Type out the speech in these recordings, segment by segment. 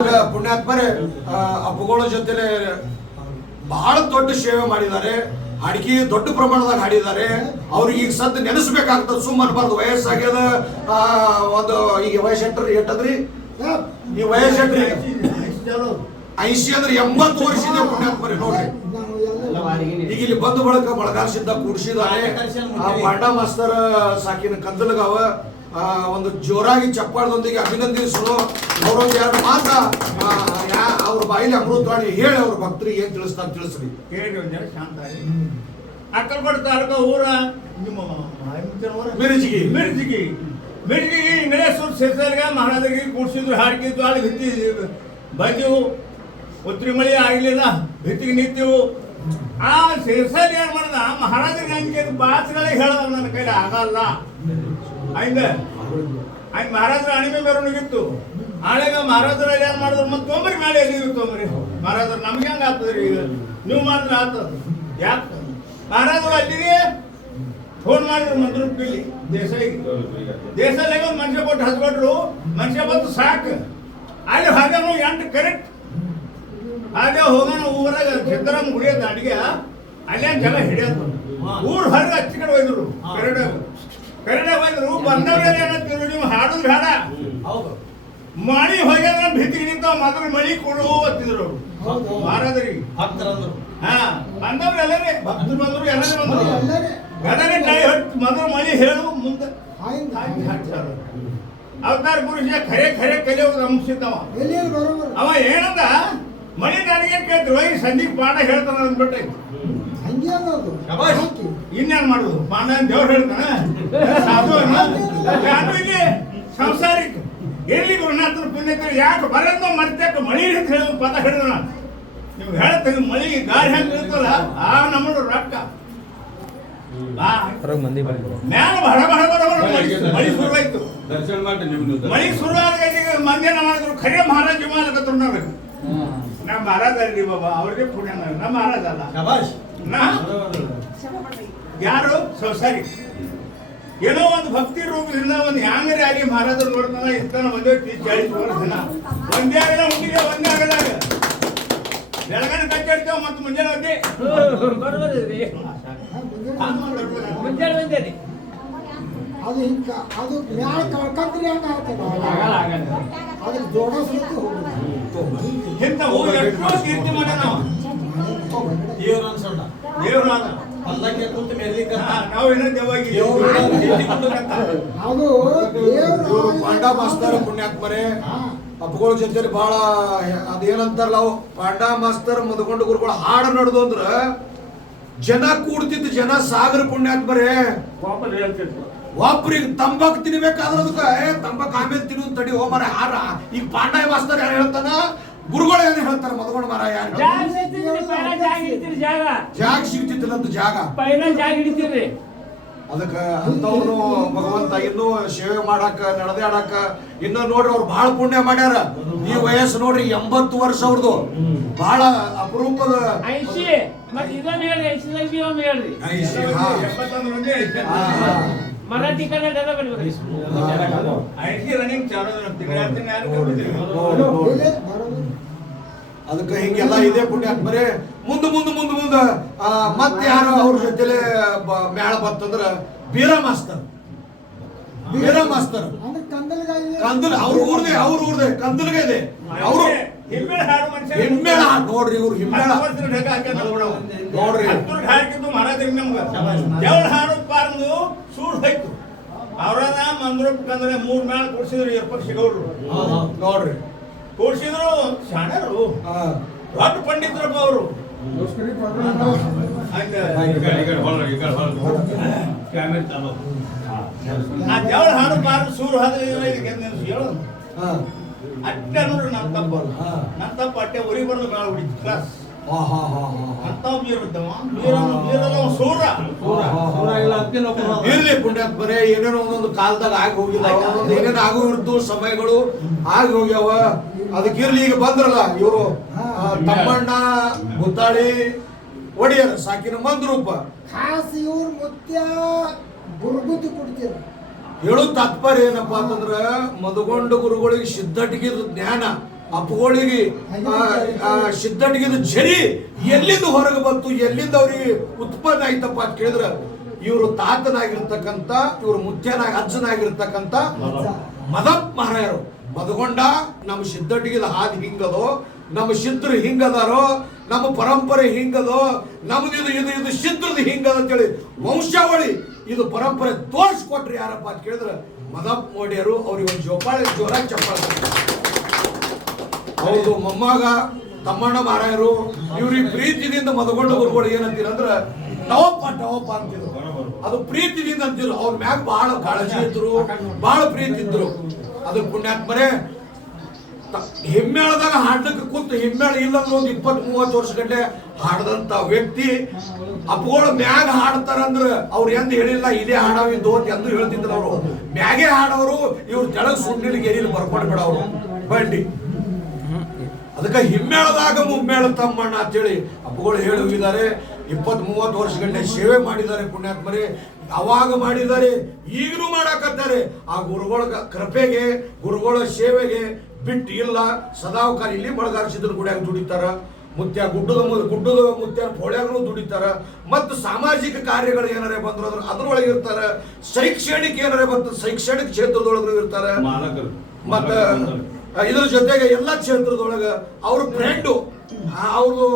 ಪುಣ್ಯಾತ್ಮರೇ ಅಪ್ಪುಗಳ ಜೊತೆಲೆ ಬಹಳ ದೊಡ್ಡ ಸೇವೆ ಮಾಡಿದ್ದಾರೆ. ಅಡಿಕೆ ದೊಡ್ಡ ಪ್ರಮಾಣದಾಗ ಹಾಡಿದ್ದಾರೆ. ಅವ್ರಿಗೆ ಈಗ ಸದ್ದು ನೆನೆಸ್ಬೇಕಾಗ್ತದೆ, ಸುಮ್ಮನೆ ಅನ್ಬಾರ್ದು. ವಯಸ್ಸಾಗ್ಯದ ಒಂದು ಈಗ ವಯಸ್ಸೆಟ್ರಿ ಎಟ್ಟದ್ರಿ, ಈ ವಯಸ್ಸೆಟ್ರಿ 80 ಅಂದ್ರೆ 80 ವರ್ಷ ಇದೆ ಪುಣ್ಯಾತ್ಮರೇ ನೋಡ್ರಿ. ಈಗ ಇಲ್ಲಿ ಬಂದು ಬಳಕ ಬಳಗಾರ ಸಿದ್ಧ ಕೂಡಿಸಿದ್ದಾರೆ. ಪಾಂಡ ಮಾಸ್ತರ್ ಸಾಕಿನ ಕಂದಲ್ಗಾವ ಒಂದು ಜೋರಾಗಿ ಚಪ್ಪಾಳದೊಂದಿಗೆ ಅಭಿನಂದಿಸಲು ಅವರೊಂದು ಎರಡು ಮಾತ್ರ ಅವ್ರ ಬಾಯಿಲಿ ಅಮೃತವಾಣಿ ಹೇಳಿ ಅವ್ರ ಭಕ್ತರಿಗೆ ಏನ್ ತಿಳಿಸ್ತಾರೆ ತಿಳಿಸ್ರಿ. ಹೇಳಿ ಒಂದ್ ಜನ ಶಾಂತ ಆಗಿ ಅಕ್ಕಲ್ಕೋಟೆ ತಾಲೂಕು ಊರ ನಿಮ್ಮ ಮಿರ್ಜಿಗಿ ಇಂಗ್ಲೇಶ್ವರ ಸೇರ್ಸಾಗ ಮಹಾರಾಜರಿಗೆ ಕೂಡ್ಸಿದ್ರು, ಹಾಡ್ಕಿದ್ದು ಅಲ್ಲಿ ಭಿತ್ತಿ ಬಂದೆವು. ಉತ್ತರಿ ಮಳಿ ಆಗ್ಲಿಲ್ಲ, ಭಿತ್ತಿಗೆ ನಿಂತೆವು. ಆ ಸೇರ್ಸಾಗ ಏನ್ ಮಾಡ್ದ, ಮಹಾರಾಜರಿಗೆ ಹಂಗೆ ಬಾಸ್ಗಳೇ ಹೇಳದ ನನ್ನ ಕೈಲಿ ಆಗಲ್ಲ. ಹಂಗ ಮಹಾರಾಜರ ಅಣಿಮೆ ಮೆರವಣಿಗಿತ್ತು. ಆಳೆಗ ಮಹಾರಾಜರ ಏನ್ ಮಾಡಿದ್ರು, ಮತ್ತೆ ತೊಂಬರಿ ಮೇಲೆ ಎಲ್ಲಿದ್ರು ತೊಂಬರಿ ಮಹಾರಾಜರು ನಮ್ಗೆ ಹೆಂಗ ಆಗ್ತದ್ರಿ, ಈಗ ನೀವು ಮಾಡಿದ್ರೆ ಆಗ್ತದ. ಯಾಕೆ ಮಹಾರಾಜರು ಅಲ್ಲಿಗೆ ಫೋನ್ ಮಾಡಿದ್ರು ಮಂತ್ರೂಪಿಲಿ ದೇಶದಾಗ ಒಂದು ಮನುಷ್ಯ ಕೊಟ್ಟು ಹಚ್ಕೊಟ್ರು. ಮನುಷ್ಯ ಬಂತು ಸಾಕು. ಅಲ್ಲಿ ಹಾಗೆ 8 ಕರೆಕ್ಟ್ ಹಾಗೆ ಹೋಗೋಣ ಊರಾಗ ಸಿದ್ದರಾಮ ಗುಡಿ ಅಂತ ಅಡಿಗೆ ಅಲ್ಲೇ ಜನ ಹಿಡಿಯೋದು. ಊರ್ ಹೊರಗೆ ಹಚ್ಚಿ ಕಡೆ ಒಯ್ದ್ರು. ಕರೆಕ್ಟಾಗಿ ಹೋಯ್ದ್ರು. ಬಂದವ್ರಿಗೆ ಏನಂತೀರು, ನೀವು ಹಾಡುದು ಬೇಡ, ಮಳಿ ಹೋಗ್ಯಾರ ಭಿತ್ತಿಗೆ ನಿಂತ ಮೊದಲು ಮಳಿ ಕೊಡು ಅಂತಿದ್ರು ಅವರು ಮಹಾರಾಜರಿಗೆ. ಹಾ ಬಂದವ್ರು ಎಲ್ಲರೇ ಭಕ್ತರು ಬಂದ್ರು, ಎಲ್ಲರೇ ಬಂದ್ರು. ಗದನೆ ಟೈ ಹೊಟ್ಟು ಮೊದಲು ಮಳಿ ಹೇಳು ಮುಂದೆ ಅವತಾರ ಪುರುಷ ಖರೆ ಖರೆ ಕಲಿಯೋದು ಅಂಶಿದ್ದವ. ಅವ ಏನಂದ, ಮಳಿ ನನಗೇನ್ ಕೇಳ್ತಿರು, ಈ ಸಂಧಿಗೆ ಪಾಠ ಹೇಳ್ತಾನ ಅಂದ್ಬಿಟ್ಟೆ. ಇನ್ನೇನ್ ಮಾಡುದು, ಪಾಂಡ ದೇವ್ರು ಹೇಳ್ತಾನ ಸಾಧು ಇಲ್ಲಿ ಸಂಸಾರಿಕ ಎಲ್ಲಿ ಗುರುನಾಥನ ಪುಣ್ಯಕರು ಯಾಕೆ ಬರೋದ ಮರ್ತಕ್ಕ ಮಳಿ ಅಂತ ಹೇಳ ಪದ ಹಿಡಿದ. ನೀವು ಹೇಳ್ತೀವಿ ಮಳಿ ಗಾಳಿ ಹೆಂಗ್ ಇರ್ತಲ್ಲ ಆ ನಮ್ಮದು ರೊಕ್ಕ ಮ್ಯಾಲ ಬಡ ಬಡ ಬಡ ಬಡ ಮಳಿ ಶುರುವಾಯ್ತು. ಮಳಿ ಶುರುವಾದ ಮಂದಿನ ಮಾಡಿದ್ರು ಖರೆ ಮಹಾರಾಜ ಮಾಲಕತ್ರು ನೋಡ್ಬೇಕು. ನಮ್ಮ ಮಹಾರಾಜ ಅಲ್ರಿ ಬಾಬಾ, ಅವ್ರಿಗೆ ಪುಣ್ಯ. ನಮ್ಮ ಮಹಾರಾಜ ಅಲ್ಲ, ಯಾರು ಸಂಸಾರಿ ಏನೋ ಒಂದು ಭಕ್ತಿ ರೂಪದಿಂದ ಒಂದು ಹ್ಯಾಂಗರೇ ಆಗಿ ಮಹಾರಾಜರು ನೋಡ್ತಾನ ಇರ್ತಾನ. ಒಂದೇ 30-40 ವರ್ಷ ದಿನ ಒಂದೇ ಆಗಲ್ಲ, ಹುಟ್ಟಿಗೆ ಒಂದೇ ಆಗದಾಗ ಬೆಳಗನ ಕಚ್ಚಾಡ್ತೇವ ಮತ್ತು ಮುಂಜಾನೆ ಒಂದೇ ಅದು ಹಿಂಗ ಅದು ಮ್ಯಾಲ ಕಳ್ಕಂದ್ರಿ ಹಂಗ ಆಗ್ತದ. ಅದ್ರ ಜೋಡಿಸ್ಲಿಕ್ಕೆ ಇಂಥ ಹೋಗಿ ಎಷ್ಟೋ ಕೀರ್ತಿ ಮಾಡ ನಾವು ಪಾಂಡ ಮಾಸ್ತರ್ ಪುಣ್ಯಾತ್ಮರೇ ಅಪ್ಪುಗಳ ಜೊತೆ ಬಹಳ ಅದೇನಂತಾರಲ್ಲ, ಅವು ಪಾಂಡ ಮಾಸ್ತರ್ ಮದ್ಕೊಂಡು ಗುರುಗಳು ಹಾಡು ನಡೆದು ಅಂದ್ರ ಜನ ಕೂಡ್ತಿದ್ದು ಜನ ಸಾಗರ ಪುಣ್ಯಾತ್ಮರೇ. ಒಬ್ರಿಗೆ ತಂಬಾಕ್ ತಿನ್ಬೇಕಾದ್ರೆ ಅದಕ್ಕೆ ತಂಬಾಕ್ ಆಮೇಲೆ ತಿನ್ನೋದು ತಡಿ ಹೋಮರ ಹಾರ. ಈಗ ಪಾಂಡ ಮಾಸ್ತರ್ ಯಾರು ಹೇಳ್ತಾನ, ಗುರುಗಳು ಏನು ಹೇಳ್ತಾರ ಮದ್ಕೊಂಡು ಮರ ಯಾರು ಜಾಗ ಸಿಗ್ತಿತ್ತಿಲ್ಲ ಅಂತ ಜಾಗ ಅದಕ್ಕ ಅಂತವ್ರು ಭಗವಂತ ಇನ್ನೂ ಸೇವೆ ಮಾಡಾಕ ನಡೆದಾಡಕ ಇನ್ನ ನೋಡ್ರಿ ಅವ್ರು ಬಹಳ ಪುಣ್ಯ ಮಾಡ್ಯಾರ. ಈ ವಯಸ್ಸು ನೋಡ್ರಿ 80 ವರ್ಷ ಅವ್ರದ್ದು. ಬಹಳ ಅಪರೂಪದ ಮರಾಠಿ ಕನ್ನಡ ಅದಕ್ಕೆ ಹಿಂಗೆಲ್ಲ ಇದೆ ಪುಣ್ಯಾತ್ಮರೇ. ಮುಂದೆ ಮತ್ತೆ ಯಾರು ಅವ್ರ ಜೊತೆಲೆ ಮೇಳ ಬರ್ತಂದ್ರ ಬೀರ ಮಾಸ್ತರ್ ಕಂದಲ್ ಅವ್ರ ಊರ್ದೆ ಕಂದಲ್ಗ ಇದೆ. ಅವರು ಹಿಮ್ಮೇಳ ನೋಡ್ರಿ, ಇವ್ರು ಹಿಮ್ಮೇಳ ನೋಡ್ರಿ ಹಾಡು ಪಾರ್ದು ಸೂಡ್ ಹೋಯ್ತು. ಅವ್ರನ್ನ ಮಂದ್ರಕ್ಕಂದ್ರೆ 3 ಮೇಳ ಕೂಡ್ಸಿದ್ರು ಯರ್ಪಕ್ಷಿಗೌಡ್ರು ನೋಡ್ರಿ, ಕೂಡ್ಸಿದ್ರು. ಶಾಣರು ದೊಡ್ಡ ಪಂಡಿತರಪ್ಪ ಅವರು. ಆ ದೇವಳ ಹಾಡು ಪಾರ್ದು ಸೂರು ಹೇಳೋದು ಅಟ್ಟ ನೋಡ್ರಿ. ನನ್ನ ತಪ್ಪ ಅಟ್ಟೆ ಉರಿ ಬಂದು ಮೇಳ ಹೊಡಿತು ಕ್ಲಾಸ್ ಇರ್ಲಿ ಪುಣ್ಯಾತ್ಮರೇ. ಏನೇನೋ ಒಂದೊಂದು ಕಾಲದಾಗ ಆಗಿ ಹೋಗಿಲ್ಲ, ಏನೇನು ಆಗೋಗಿರ್ತು ಸಮಯಗಳು ಆಗಿ ಹೋಗ್ಯಾವ. ಅದಕ್ಕಿರ್ಲಿ ಈಗ ಬಂದ್ರಲ್ಲ ಇವರು ತಮ್ಮಣ್ಣ ಗುತ್ತಾಳಿ ಒಡೆಯರ್ ಸಾಕಿನ ಮಂದ್ರೂಪ ಖಾಸ್ ಇವ್ರ ಮುತ್ಯ ಗುರುಗುತಿ ಕೊಡ್ತೀರ. ಹೇಳೋ ತಾತ್ಪರ್ಯ ಏನಪ್ಪಾ ಅಂತಂದ್ರ ಮದುಗೊಂಡ ಗುರುಗಳಿಗೆ ಸಿದ್ಧಟಿಗೆ ಜ್ಞಾನ ಅಪ್ಪುಗಳಿಗೆ ಸಿದ್ದಟಿಗಿದ ಝರಿ ಎಲ್ಲಿಂದ ಹೊರಗೆ ಬಂತು, ಎಲ್ಲಿಂದ ಅವ್ರಿಗೆ ಉತ್ಪನ್ನ ಆಯ್ತಪ್ಪ ಅಂತ ಕೇಳಿದ್ರ ಇವರು ತಾತನಾಗಿರ್ತಕ್ಕಂಥ, ಇವರು ಮುತ್ಯನಾಗಿ ಅಜ್ಜನಾಗಿರ್ತಕ್ಕಂಥ ಮದಪ್ ಮಹಾರಾಯರು ಮದಗೊಂಡ ನಮ್ಮ ಸಿದ್ದಟಿಗಿದ ಹಾದಿ ಹಿಂಗದೋ, ನಮ್ಮ ಸಿದ್ಧರು ಹಿಂಗದಾರೋ, ನಮ್ಮ ಪರಂಪರೆ ಹಿಂಗದೋ, ನಮ್ದು ಇದು ಸಿದ್ಧರದು ಹಿಂಗದ ಅಂತೇಳಿ ವಂಶಾವಳಿ ಇದು ಪರಂಪರೆ ತೋರಿಸ್ಕೊಟ್ರಿ ಯಾರಪ್ಪ ಅಂತ ಕೇಳಿದ್ರೆ ಮದಪ್ ಮೋಡಿಯರು. ಅವ್ರಿಗೆ ಒಂದು ಜೋರಾಗಿ ಚಪ್ಪಾಳೆ. ಹೌದು, ಮೊಮ್ಮಗ ತಮ್ಮಣ್ಣ ಮಹಾರಾಯರು ಇವ್ರಿಗೆ ಪ್ರೀತಿದಿಂದ ಮದಗೊಂಡ ಗುರುಗಳು ಏನಂತೀರ ಅಂದ್ರೆ ಟವಪ್ಪ ಅಂತಿದ್ರು. ಅದು ಪ್ರೀತಿದಿಂದ ಅಂತಿದ್ರು. ಅವ್ರ ಮ್ಯಾಗ ಬಹಳ ಕಾಳಜಿ ಇದ್ರು, ಬಹಳ ಪ್ರೀತಿ ಇದ್ರು. ಅದ್ರ ಪುಣ್ಯಾತ್ಮರೇ ಹಿಮ್ಮೇಳದಾಗ ಹಾಡ್ಲಿಕ್ಕೆ ಕೂತು ಹಿಮ್ಮೇಳ ಇಲ್ಲಂದ್ರೆ ಒಂದು 20-30 ವರ್ಷ ಗಂಟೆ ಹಾಡದಂತ ವ್ಯಕ್ತಿ ಅಪ್ಪಗಳ ಮ್ಯಾಗ ಹಾಡ್ತಾರಂದ್ರ ಅವ್ರು ಎಂದು ಹೇಳಿಲ್ಲ ಇದೇ ಹಾಡವಿದ್ದು ಅಂತ ಎಂದು ಹೇಳ್ತಿದ್ರು. ಅವರು ಮ್ಯಾಗೆ ಹಾಡೋರು, ಇವ್ರು ತೆಳಗ್ ಸುಂಡಿಲಿ ಗೆರಿಲಿ ಬರ್ಕೊಂಡು ಬಿಡೋರು ಬಂಡಿ. ಅದಕ್ಕೆ ಹಿಮ್ಮೇಳದಾಗ ಮುಮ್ಮೇಳ ತಮ್ಮಣ್ಣ ಅಂತೇಳಿ ಅಪ್ಪಗಳು ಹೇಳಿ ಹೋಗಿದ್ದಾರೆ. 20-30 ವರ್ಷ ಗಂಟೆ ಸೇವೆ ಮಾಡಿದ್ದಾರೆ ಪುಣ್ಯಾತ್ಮರೇ. ಅವಾಗ ಮಾಡಿದ್ದಾರೆ, ಈಗಲೂ ಮಾಡಾಕತ್ತಾರೆ. ಆ ಗುರುಗಳ ಕೃಪೆಗೆ, ಗುರುಗಳ ಸೇವೆಗೆ ಬಿಟ್ಟು ಇಲ್ಲ. ಸದಾವಕಾಲ ಇಲ್ಲಿ ಬಳಗಾರಿಸಿದ್ರು ಗುಡಿಯಾಗ ದುಡಿತಾರ, ಗುಡ್ಡದ ಮುತ್ಯ ಹೊಳ್ಯಾಗೂ ದುಡಿತಾರ. ಮತ್ತು ಸಾಮಾಜಿಕ ಕಾರ್ಯಗಳು ಏನಾರೇ ಬಂದ್ರು ಅದ್ರೊಳಗೆ ಇರ್ತಾರ. ಶೈಕ್ಷಣಿಕ ಏನಾರೇ ಬಂತು ಶೈಕ್ಷಣಿಕ ಕ್ಷೇತ್ರದೊಳಗೂ ಇರ್ತಾರ. ಮತ್ತ ಇದ್ರ ಜೊತೆಗೆ ಎಲ್ಲ ಕ್ಷೇತ್ರದೊಳಗ ಅವ್ರ ಫ್ರೆಂಡು, ಅವ್ರು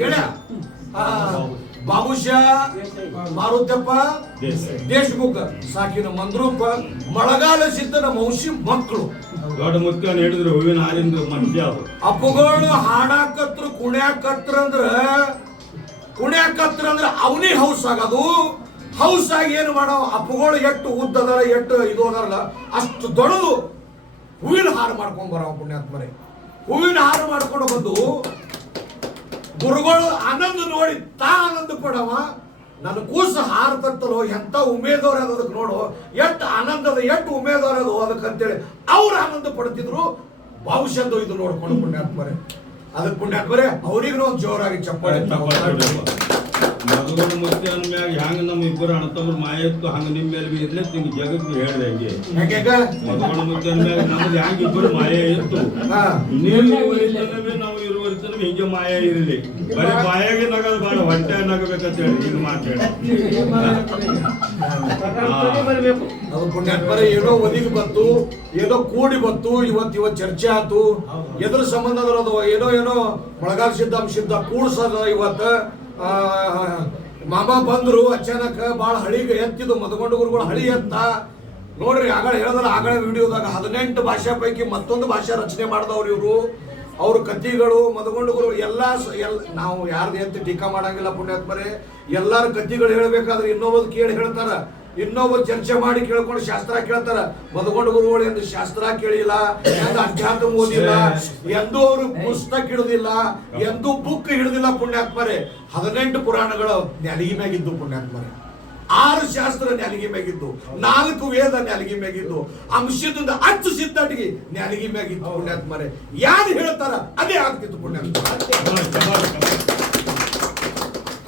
ಗೆಳೆಯ ಬಾಬುಶಾ ಮಾರುತಪ್ಪ ದೇಶಮುಖ ಸಾಕಿನ ಮಂದ್ರೂಪ ಮಳೆಗಾಲ ಸಿದ್ಧನ ಮೌಸಿ ಮಕ್ಕಳು ದೊಡ್ಡ ಮುತ್ಯ ಹೇಳಿದ್ರು ಹೂವಿನ ಹಾರಿಂದ ಮನುಷ್ಯ ಅಪ್ಪುಗಳು ಹಾಡಾಕತ್ರ ಕುಣ್ಯಾಕತ್ರ ಅಂದ್ರ ಅವನಿ ಹೌಸ್ ಆಗೋದು. ಹೌಸ್ ಆಗಿ ಏನು ಮಾಡೋ ಅಪ್ಪುಗಳು ಎಷ್ಟು ಉದ್ದದರ ಎಷ್ಟು ಇದು ಅದರಲ್ಲ ಅಷ್ಟು ದೊಡ್ಡದು ಹೂವಿನ ಹಾರ ಮಾಡ್ಕೊಂಡ್ ಬರೋ ಪುಣ್ಯಾತ್ಮರೇ. ಹೂವಿನ ಹಾರ ಮಾಡ್ಕೊಂಡು ಬಂದು ಗುರುಗಳು ಆನಂದ ನೋಡಿ ಆನಂದ ಪಡವ. ನನ್ನ ಕೂಸು ಹಾರತತ್ತಲೋ ಎಂತ ಉಮೇದವ್ರ ಅದಕ್ಕೆ ನೋಡು, ಎಷ್ಟು ಆನಂದದ ಎಷ್ಟು ಉಮೇದವ್ರ ಅದು ಅದಕ್ಕಂತೇಳಿ ಅವ್ರು ಆನಂದ ಪಡ್ತಿದ್ರು. ಬಹುಶಃ ಇದು ನೋಡ್ಕೊಂಡು ಪುಣ್ಯಾತ್ಮರೇ. ಅದಕ್ಕೆ ಪುಣ್ಯಾತ್ಮರೇ ಅವ್ರಿಗೂ ಒಂದು ಜೋರಾಗಿ ಚಪ್ಪಾಳೆ. ಮಧುಗಡ ಮುತ್ಯ ಅಂದ್ಮ್ಯಾಗ ಹೆಂಗ ನಮ್ಮ ಇಬ್ಬರು ಅಣ್ಣತಮ್ಮರು ಮಾಯ ಇತ್ತು ಹಂಗ ನಿಮ್ಮ ಮೇಲೆ ಬಿ ಇರ್ಲಿ ನಿಂಗೆ ಜಗತ್ತು ಹೇಳ್ದೆ ಹಂಗೆ. ಮಧುಗಡ ಮುತ್ಯ ಅಂದ್ಮ್ಯಾಗ ನಮ್ದು ಹೆಂಗ ಇಬ್ಬರು ಮಾಯ ಇತ್ತು, ನೀವು ಇರುವರಿತನವೇ ನಾವು ಇರುವರಿತನವೇ ಹಿಂಗೆ ಮಾಯ ಇರಲಿ. ಬರೀ ಮಾಯಾಗೆ ನಗದು ಬಾಳ ಹೊಟ್ಟೆ ನಗಬೇಕಂತ ಹೇಳಿ ಇದು ಮಾತಾಡಿ ಅದು ಪುಣ್ಯಾತ್ಮರೇ. ಏನೋ ಒದಿಗೆ ಬಂತು, ಏನೋ ಕೂಡಿ ಬಂತು, ಇವತ್ತು ಚರ್ಚೆ ಆತು. ಎದ್ರ ಸಂಬಂಧ ಅದು ಏನೋ ಮೊಳಗಾಲ ಸಿದ್ಧ ಕೂಡ್ಸದ ಇವತ್ತು ಮಾಮ ಬಂದ್ರು ಅಚಾನಕ್. ಬಾಳ ಹಳಿಗೆ ಎತ್ತಿದ್ದು ಮದಗೊಂಡ ಗುರುಗಳು ಹಳಿ ಎತ್ತ ನೋಡ್ರಿ. ಆಗಳ ಹೇಳಿದ್ರ ಆಗಳ ವಿಡಿಯೋದಾಗ 18 ಭಾಷೆ ಪೈಕಿ ಮತ್ತೊಂದು ಭಾಷೆ ರಚನೆ ಮಾಡಿದವ್ರು ಇವರು. ಅವ್ರ ಕಥಿಗಳು ಮದಗೊಂಡ ಗುರುಗಳು ಎಲ್ಲ ನಾವು ಯಾರ್ದು ಎತ್ತಿ ಟೀಕಾ ಮಾಡಂಗಿಲ್ಲ ಪುಣ್ಯಾತ್ಮರೇ. ಎಲ್ಲಾರ ಕಥಿಗಳು ಹೇಳ್ಬೇಕಾದ್ರೆ ಇನ್ನೊಬ್ಬರು ಕೇಳಿ ಹೇಳ್ತಾರ, ಇನ್ನೊಬ್ಬರು ಚರ್ಚೆ ಮಾಡಿ ಕೇಳ್ಕೊಂಡು ಶಾಸ್ತ್ರ ಕೇಳ್ತಾರ. ಮದಗೊಂಡ ಗುರುಗಳು ಎಂದು ಶಾಸ್ತ್ರ ಕೇಳಿಲ್ಲ, ಎಂದು ಅಧ್ಯಾತ್ಮ ಓದಿಲ್ಲ, ಎಂದೂ ಅವರು ಪುಸ್ತಕ ಹಿಡಿದಿಲ್ಲ, ಎಂದೂ ಬುಕ್ ಹಿಡಿದಿಲ್ಲ ಪುಣ್ಯಾತ್ಮರೇ. 18 ಪುರಾಣಗಳು ನೆಲಗಿ ಮ್ಯಾಗಿದ್ದು ಪುಣ್ಯಾತ್ಮರೇ. 6 ಶಾಸ್ತ್ರ ನೆಲಗಿ ಮ್ಯಾಗಿದ್ದು, 4 ವೇದ ನೆಲಗಿ ಮ್ಯಾಗಿದ್ದು, ಅಂಶದಿಂದ 10 ಸಿದ್ಧಟಿಗೆ ನೆಲಗಿ ಮ್ಯಾಗಿದ್ದು ಪುಣ್ಯಾತ್ಮರೇ. ಯಾರು ಹೇಳ್ತಾರ ಅದೇ ಆಗ್ತಿತ್ತು ಪುಣ್ಯಾತ್ಮ.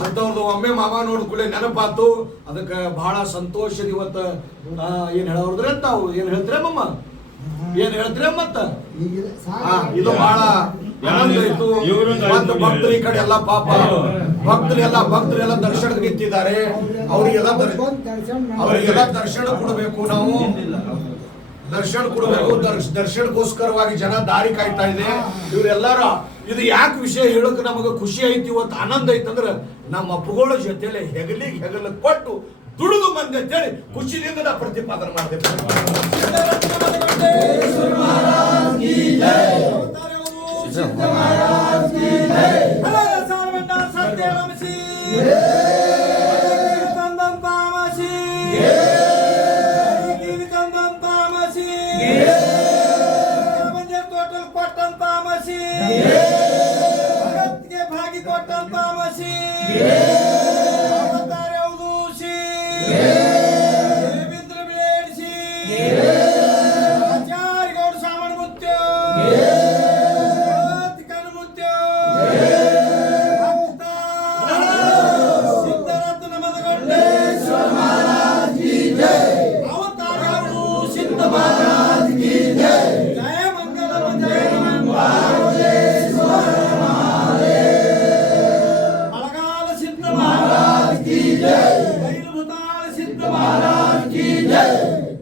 ಅಂತವ್ರದ್ದು ಒಮ್ಮೆ ಮಾಮ ನೋಡ್ಕೊಳ್ಳಿ ನೆನಪಾತು. ಅದಕ್ಕೆ ಬಹಳ ಸಂತೋಷದ ಇವತ್ತ ಏನ್ ಹೇಳೋದ್ರಿ ಅಂತ ಏನ್ ಹೇಳ್ತೀರ ಮಮ್ಮ, ಏನ್ ಹೇಳ್ತೀರ ಮತ್ತ ಇದು ಬಹಳ ಆನಂದ ಆಯ್ತು. ಮತ್ತು ಭಕ್ತರು ಈ ಕಡೆ ಎಲ್ಲ ಪಾಪ ಭಕ್ತರೆಲ್ಲ ದರ್ಶನಕ್ಕೆ ನಿಂತಿದ್ದಾರೆ. ಅವರಿಗೆಲ್ಲ ದರ್ಶನ ಕೊಡಬೇಕು, ನಾವು ದರ್ಶನ ಕೊಡಬೇಕು. ದರ್ಶನಕ್ಕೋಸ್ಕರವಾಗಿ ಜನ ದಾರಿ ಕಾಯ್ತಾ ಇದೆ. ಇವರೆಲ್ಲರ ಇದು ಯಾಕೆ ವಿಷಯ ಹೇಳಕ್ ನಮಗೆ ಖುಷಿ ಐತಿ, ಇವತ್ತು ಆನಂದ ಐತಂದ್ರ ನಮ್ಮ ಅಪ್ಪುಗಳ ಜೊತೆಲೆ ಹೆಗಲ ಕೊಟ್ಟು ದುಡಿದು ಬಂದೆ ಅಂತೇಳಿ ಖುಷಿಯಿಂದ ನಾ ಪ್ರತಿಪಾದನೆ ಮಾಡ್ತೇವೆ. ಭಾಗಿ ಕೊಟ್ಟಂತ ಮಸಿ ದೇವೇಂದ್ರ ಬಿಳೇಡಿಸಿ ಆಚಾರ್ಯಗೌಡ ಸಾಮಣ ಮುತ್ಯ ಕಣ್ಣು ಮುತ್ಯ महाराज की जय। बैल भूताल सिद्ध महाराज की जय।